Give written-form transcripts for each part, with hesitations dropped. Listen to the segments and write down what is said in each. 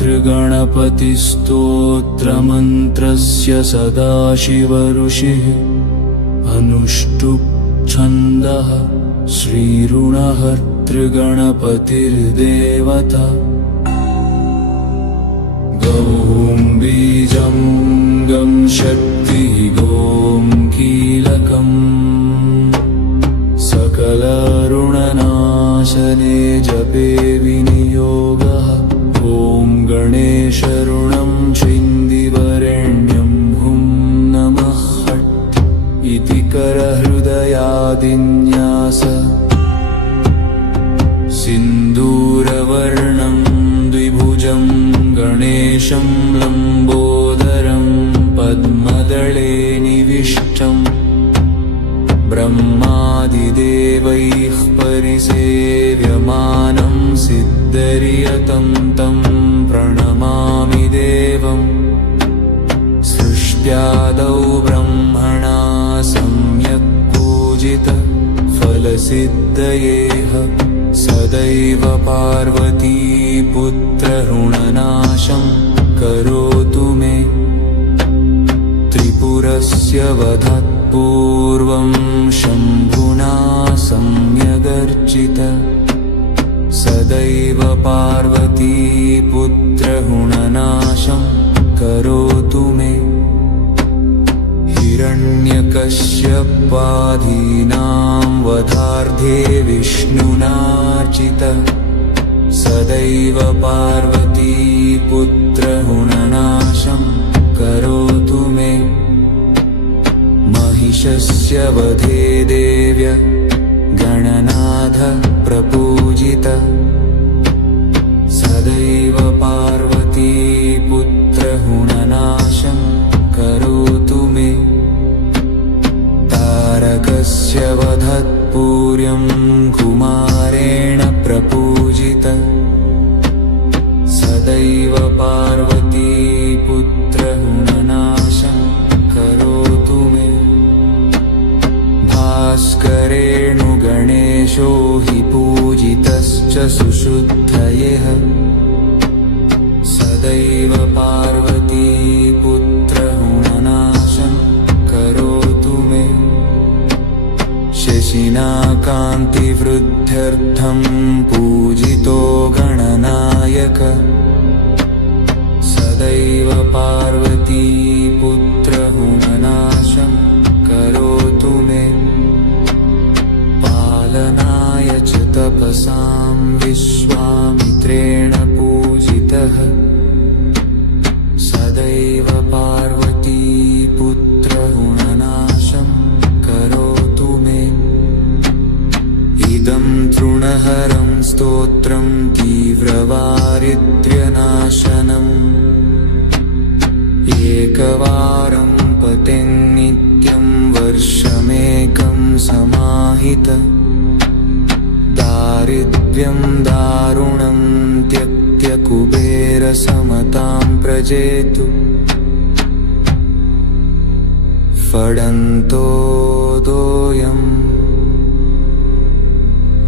पितृगणपतिस्तोत्रमन्त्रस्य सदाशिवऋषिः अनुष्टुप् छन्दः श्रीऋणहर्तृगणपतिर्देवता गौं बीजं गं शक्तिः गों कीलकम् सकलऋणनाशने जपे विनियोगः ॐ गणेशऋणं छिन्दिवरेण्यं हुं नमः हट् इति करहृदयादिन्यास सिन्दूरवर्णं द्विभुजं गणेशं लम्बोदरं पद्मदले निविष्टम् ब्रह्मादिदेवैः परिसेव्यमानं सिद्धरियतं तं प्रणमामि देवम् सृष्ट्यादौ ब्रह्मणा सम्यक् पूजित फलसिद्धयेह सदैव पार्वती पुत्रऋणनाशं करोतु मे त्रिपुरस्य वधात् पूर्वं शम्भुना सम्यगर्चित सदैव पार्वती पुत्रऋणनाशं करोतु मे हिरण्यकश्यपादीनां वधार्थे विष्णुनार्चित सदैव पार्वती पुत्रऋणनाशं करोतु मे महिषस्य वधे देव्य गणनाथ प्रपूजित सदैव पार्वती पुत्रऋणनाशं करोतु मे तारकस्य वधात् पूर्वं कुमारेण प्रपूजित सदैव पार्वती पुत्रऋणनाशं करोतु मे भास्करेण गणेशो हि पूजितश्च सुशुद्धयेह सदैव पार्वती पुत्रऋणनाशं करोतु मे शशिना कान्तिवृद्ध्यर्थं पूजितो गणनायक सदैव पार्वती पुत्रऋणनाशं करोतु मे पालनाय च तपसां विश्वामित्रेण पूजितः सदैव पार्वती पुत्रऋणनाशं करोतु मे इदं तृणहरं स्तोत्रं तीव्रवारिद्र्यनाशनम् एकवारं पठेन्नित्यं वर्षमेकं समाहित दारिद्र्यं दारुणं त्यक्त्य कुबेरसमतां प्रजेतु फडन्तोदोऽयं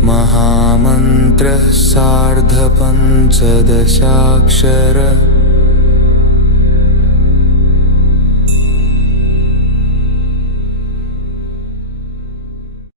महामन्त्रः सार्धपञ्चदशाक्षरः